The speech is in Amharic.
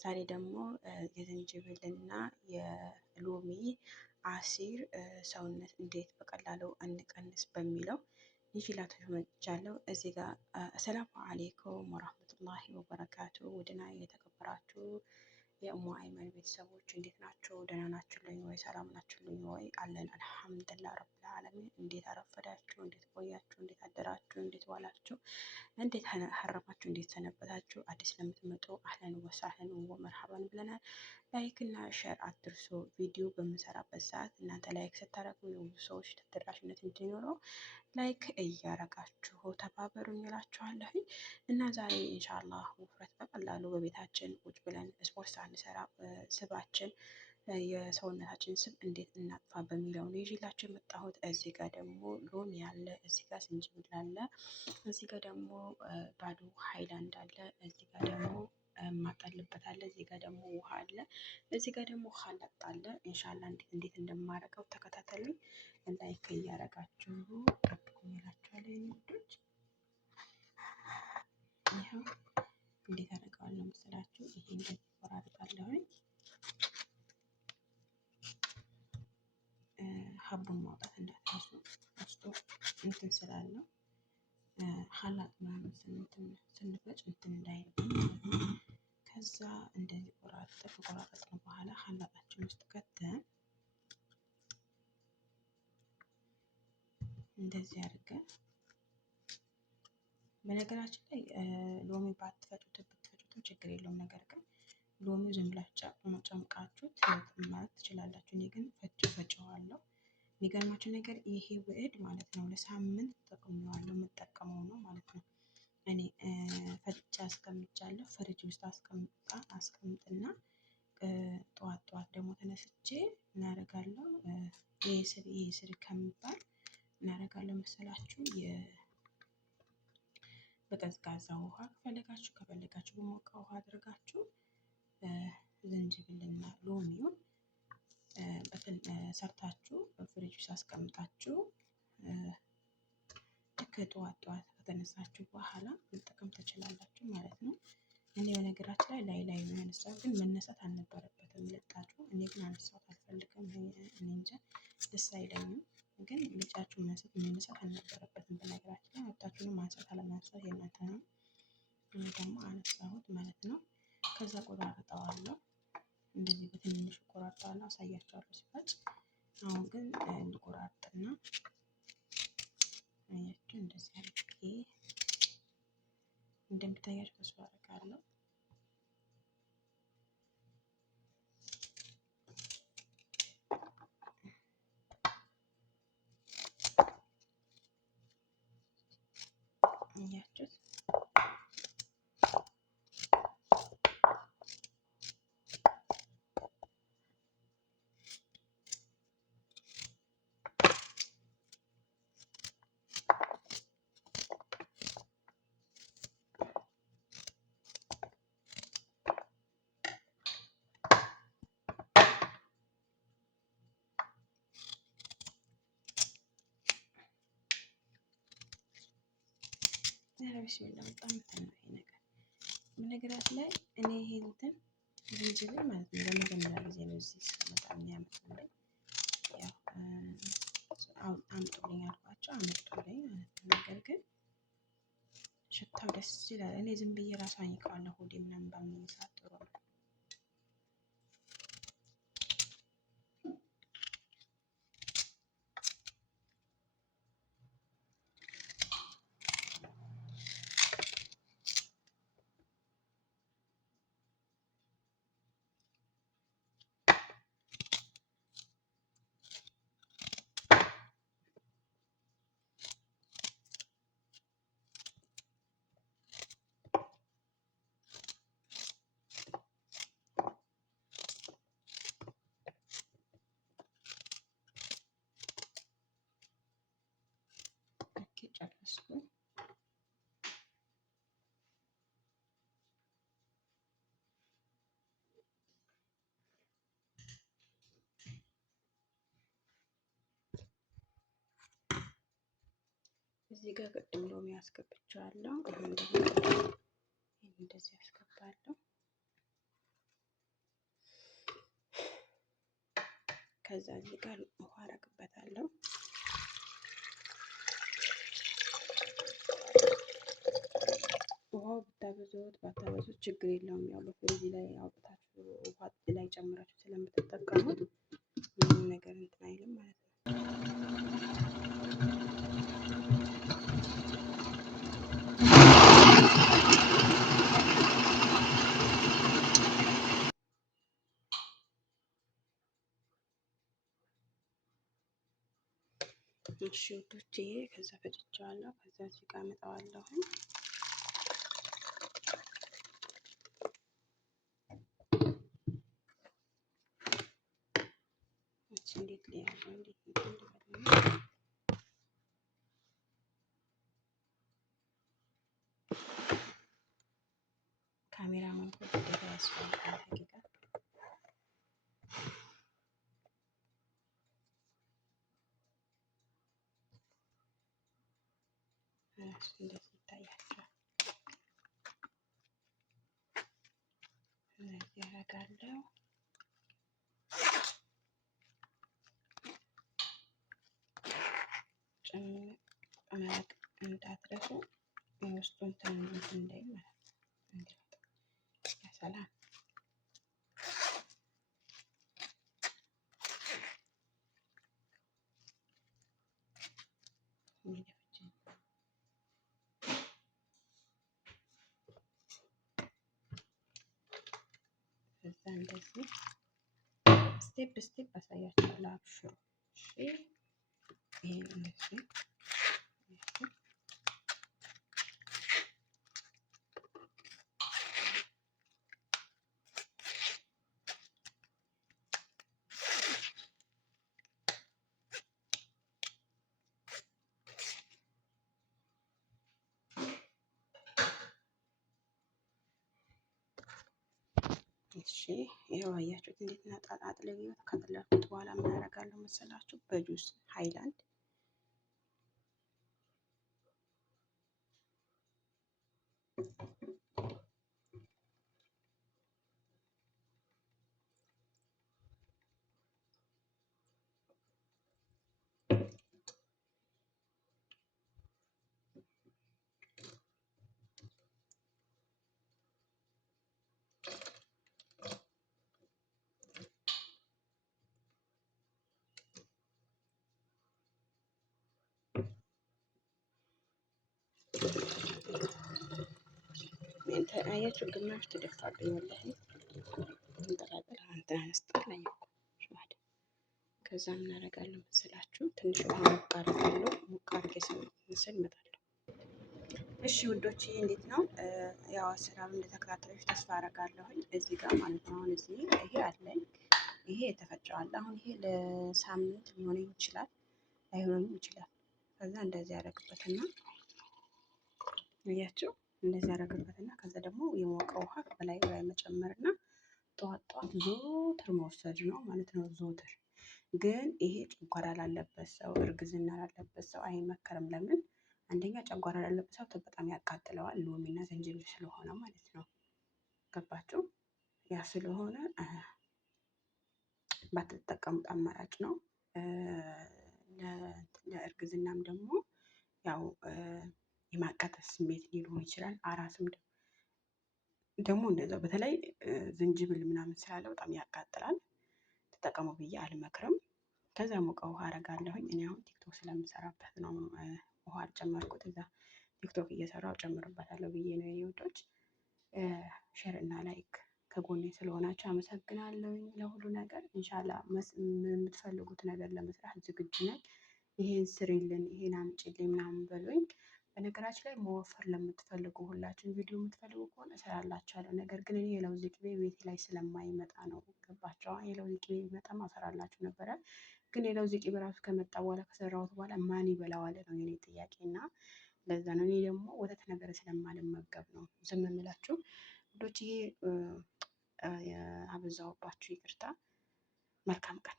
ዛሬ ደግሞ የዝንጅብልና የሎሚ አሲር ሰውነት እንዴት በቀላሉ እንቀንስ በሚለው ይዤላችሁ መጥቻለሁ። እዚህ ጋር አሰላሙ አሌይኩም ወራህመቱላሂ ወበረካቱ። ውድና የተከበራችሁ የእሙ አይመን ቤተሰቦች እንዴት ናቸው? ደህና ናችሁልኝ ወይ? ሰላም ናችሁልኝ ወይ? አለን አልሐምዱሊላህ ረብል ዓለሚን። እንዴት አረፈዳችሁ? እንዴት ቆያችሁ? እንዴት አደራችሁ? እንዴት ዋላችሁ? እንዴት ሀረባችሁ? እንዴት ሰነበታችሁ? አዲስ ለምትመጡ አህለን ወሳህለን ወመርሐባን ብለናል። ላይክ እና ሼር አትርሱ። ቪዲዮ በምንሰራበት ሰዓት እናንተ ላይክ ስታደርጉ የብዙ ሰዎች ተደራሽነት እንዲኖረው ላይክ እያረጋችሁ ተባበሩኝ እላችኋለሁ። እና ዛሬ ኢንሻአላህ ውፍረት በቀላሉ በቤታችን ቁጭ ብለን ስፖርት ሳንሰራ ስባችን የሰውነታችን ስብ እንዴት እናጥፋ በሚለው ነው ይዤላችሁ የመጣሁት። እዚህ ጋር ደግሞ ሎሚ አለ፣ እዚህ ጋር ዝንጅብል አለ፣ እዚህ ጋር ደግሞ ባዶ ሃይላንድ አለ፣ እዚህ ጋር ደግሞ ማጣልበት አለ፣ እዚህ ጋር ደግሞ ውሃ አለ፣ እዚህ ጋር ደግሞ ሀላጥ አለ። ኢንሻአላህ እንዴት እንደማረገው ተከታተሉኝ። ላይክ እያረጋችሁ ጠብቁኝ እላችኋለሁ የኔ ውዶች። ይኸው እንዴት አደርገዋለሁ መሰላችሁ? ይሄ እንደዚህ ቆራርጣለሁኝ። ሀቡን ማውጣት እንዳትረሱ፣ ውስጡ እንትን ስላለው ሀላጥ ምናምን ስንፈጭ እንትን እንዳይልብን ማለት ነው። ከዛ እንደዚህ ከቆራረጥን በኋላ ሀላጣችን ውስጥ ከተን እንደዚህ አድርገን፣ በነገራችን ላይ ሎሚ ብትፈጩትም ችግር የለውም። ነገር ግን ሎሚው ዝም ብላችሁ ጨምቃችሁት ማለት ትችላላችሁ። እኔ ግን ፈጨዋለሁ። የሚገርማችሁ ነገር ይሄ ውህድ ማለት ነው ለሳምንት ተጠቅሜዋለሁ፣ የምጠቀመው ነው ማለት ነው። እኔ ፈጭቼ አስቀምጫለሁ። ፍሪጅ ውስጥ አስቀምጥና ጠዋት ደግሞ ተነስቼ እናደርጋለሁ። ይሄ ስር ከሚባል እናደርጋለሁ መሰላችሁ በቀዝቃዛ ውሃ ከፈለጋችሁ በሞቀ ውሃ አድርጋችሁ ዝንጅብልና ሎሚውን ሰርታችሁ ፍሪጅ ውስጥ አስቀምጣችሁ ጠዋት ከተነሳችሁ በኋላ መጠቀም ትችላላችሁ ማለት ነው። እኔ በነገራችን ላይ ላይ ያነሳው ግን መነሳት አልነበረበትም ልጣጩ። እኔ ግን አነሳት አልፈልግም። እኔ እንጃ ደስ አይለኝም። ግን ልጫችሁ መነሳት አልነበረበትም። በነገራችን ላይ ወጣችሁንም ማንሳት አለማንሳት የእናንተ ነው። እኔ ደግሞ አነሳሁት ማለት ነው። ከዛ ቆራርጠዋለሁ። እንደዚህ በትንንሹ ቆራርጠዋለሁ። አሳያችኋለሁ ሲፈጭ። አሁን ግን እንቆራርጥና አያችሁ እንደዚህ አድርጌ እንደምታያችሁ ተስፋ አደርጋለሁ። አያችሁት? ቢስሚላ በጣም እንትን ነው ይሄ ነገር። በነገራችን ላይ እኔ ይሄ እንትን ዝንጅብል ማለት ነው ለመጀመሪያ ጊዜ ነው እዚህ ስመጣ የሚያመጡልኝ። ያው አምጡልኝ አልኳቸው፣ አመጡልኝ ማለት ነው። ነገር ግን ሽታው ደስ ይላል። እኔ ዝም ብዬ ራሱ አኝከዋለሁ ሆዴ ምናምን ባመመኝ ሰዓት ጥሩ ነው። ጨረስኩኝ። እዚህ ጋር ቅድም ሎሚ አስገብቻለሁ። አሁን ደግሞ እንደዚህ አስገባለሁ። ከዛ እዚህ ጋር ውሃ አረግበታለሁ። ውሃው ብታበዙት ባታበዙት ችግር የለውም። ያው በፍሪጅ ላይ አውጥታችሁ ውሃ ላይ ጨምራችሁ ስለምትጠቀሙት ምንም ነገር እንትን አይልም ማለት ነው። እሺ ውዶቼ ከዛ ፈጭቼዋለሁ። ከዛ እዚህ ጋር አመጣዋለሁ። እንዴት ሊያለው እንዴት እንደሆነ ካሜራ ማንኮ ግዴታ ያስፈልጋል። ሀቂቃ እንደዚህ ይታያቸዋል። እንደዚህ ያደርጋለሁ። ጨምቅ እንዳትረሱ ውስጡን ትንሽ እንዳይ ማለት ነው። ሰላም እዛ እንደዚህ ስቴፕ ስቴፕ አሳያችኋለሁ። አብሽሩ። እሺ ይሄ እንደዚህ እሺ ይኸው አያችሁት እንዴት አጥልዬ ካጠለልኩት በኋላ ምን አደርጋለሁ መሰላችሁ? በጁስ ሃይላንድ አያችሁ ግማሽ ተደፋብኝ ወላሂ እንጠላጠል አንተ አስጠላኝ። ከዛ ምን አደርጋለሁ መሰላችሁ? ትንሽ ውሃ ሞቅ አደርጋለሁ። ሞቅ አድርጌ ስመስል እመጣለሁ። እሺ ውዶች እንዴት ነው? ያው አሰራሩ እንደተከታተላችሁ ተስፋ አደርጋለሁኝ። እዚህ ጋር ማለት ነው። አሁን እዚህ ይሄ አለኝ። ይሄ የተፈጨዋል። አሁን ይሄ ለሳምንት ሊሆነኝ ይችላል፣ ላይሆንም ይችላል። ከዛ እንደዚህ ያደርግበትና እያችሁ እንደዚህ ያደረግበትና ከዛ ደግሞ የሞቀ ውሃ በላይ ላይ መጨመርና ጠዋት ጠዋት ዞትር መውሰድ ነው ማለት ነው። ዞትር ግን ይሄ ጨጓራ ላለበት ሰው፣ እርግዝና ላለበት ሰው አይመከርም። ለምን? አንደኛ ጨጓራ ላለበት ሰው በጣም ያቃጥለዋል፣ ሎሚና ዝንጅብል ስለሆነ ማለት ነው። ገባችሁ? ያ ስለሆነ ባትጠቀሙት አማራጭ ነው። ለእርግዝናም ደግሞ ያው የማቃጠል ስሜት ሊኖር ይችላል። አራስም ደግሞ እንደዛው በተለይ ዝንጅብል ምናምን ስላለ በጣም ያቃጥላል። ተጠቀሙ ብዬ አልመክርም። ከዛ ሞቀ ውሃ አረጋለሁኝ። እኔ አሁን ቲክቶክ ስለምሰራበት ነው ውሃ አልጨመርኩት። እዛ ቲክቶክ እየሰራው ጨምርበታለሁ ብዬ ነው የኔ ውዶች። ሼር እና ላይክ ከጎኔ ስለሆናችሁ አመሰግናለሁ ለሁሉ ነገር። ኢንሻላ የምትፈልጉት ነገር ለመስራት ዝግጁ ነኝ። ይሄን ስሪልን፣ ይሄን አምጪልኝ ምናምን በሉኝ። በነገራችን ላይ መወፈር ለምትፈልጉ ሁላችሁም ቪዲዮ የምትፈልጉ ከሆነ እሰራላችኋለሁ። ነገር ግን እኔ የለውዝ ቅቤ ቤቴ ላይ ስለማይመጣ ነው። ገባችኋ? የለውዝ ቅቤ ቢመጣም አሰራላችሁ ነበረ። ግን የለውዝ ቅቤ ራሱ ከመጣ በኋላ ከሰራሁት በኋላ ማን ይበላዋል ነው የኔ ጥያቄ። እና ለዛ ነው እኔ ደግሞ ወተት ነገር ስለማልመገብ ነው ዝም የምላችሁ ውዶችዬ። አበዛሁባችሁ፣ ይቅርታ። መልካም ቀን